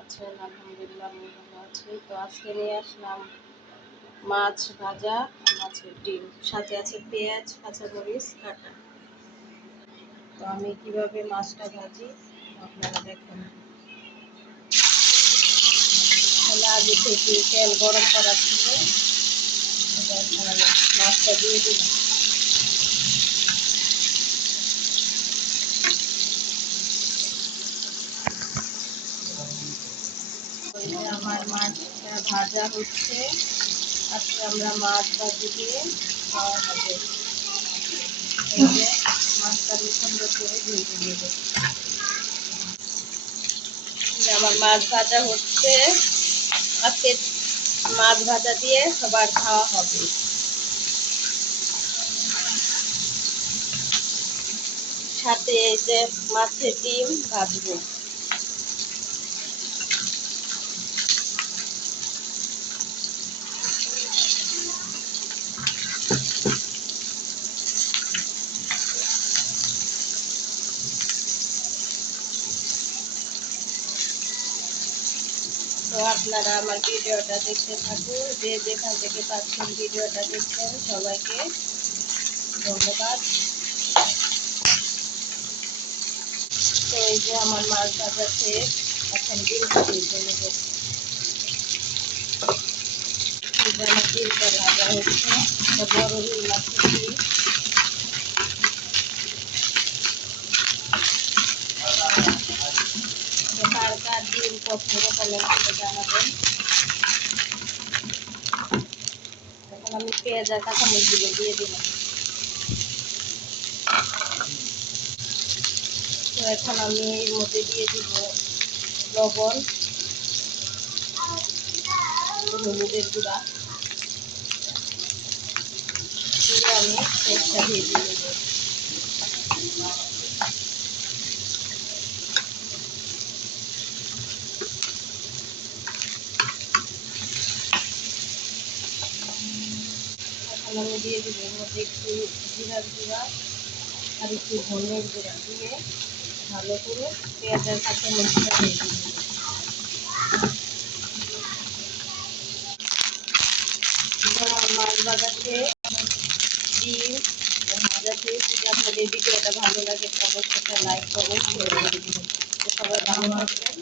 আছেন? আলহামদুলিল্লাহ আমি ভালো আছি। তো আজকে নিয়ে আসলাম মাছ ভাজা, মাছের ডিম, সাথে আছে পেঁয়াজ, কাঁচামরিচ কাটা। তো আমি কিভাবে মাছটা ভাজি আপনারা দেখুন। তাহলে আগে থেকে তেল গরম করা ছিল, মাছটা দিয়ে দিলাম। আমার মাছটা ভাজা হচ্ছে। আজকে আমরা মাছ ভাজি দিয়ে খাওয়া হবে। এই যে মাছটা আমি সুন্দর করে ভেজে নেব। আমার মাছ ভাজা হচ্ছে। আজকে মাছ ভাজা দিয়ে সবার খাওয়া হবে। সাথে এই যে মাছের ডিম ভাজবো। তো আপনারা আমার ভিডিওটা দেখতে থাকুন, যে যেখান থেকে পাচ্ছেন ভিডিওটা দেখছেন সবাইকে ধন্যবাদ। তো এই যে আমার মাছ ভাজা শেষ, এখন ডিমটা ভেজে নেব। এই যে আমার ডিমটা ভাজা হচ্ছে, বড় রুই মাছের ডিম। কার কার ডিম পছন্দ কমেন্ট করে জানাবেন। এখন আমি পেঁয়াজ আর কাঁচামরিচগুলো দিয়ে দিলাম। তো এখন আমি এর মধ্যে দিয়ে দিব লবণ, হলুদের গুঁড়া দিয়ে আমি পেঁয়াজটা ভেজে নেব। এখন আমি দিয়ে দিব এর মধ্যে একটু জিরার গুঁড়া আর একটু ধনের গুঁড়া দিয়ে ভালো করে পেঁয়াজ আর কাঁচামরিচটা ভেজে নেব। মাছ ভাজাতে ডিম ভাজা শেষ। যদি আপনাদের ভিডিওটা ভালো লাগে অবশ্যই লাইক করবেন, শেয়ার করে দিবেন। সবাই ভালো থাকবেন।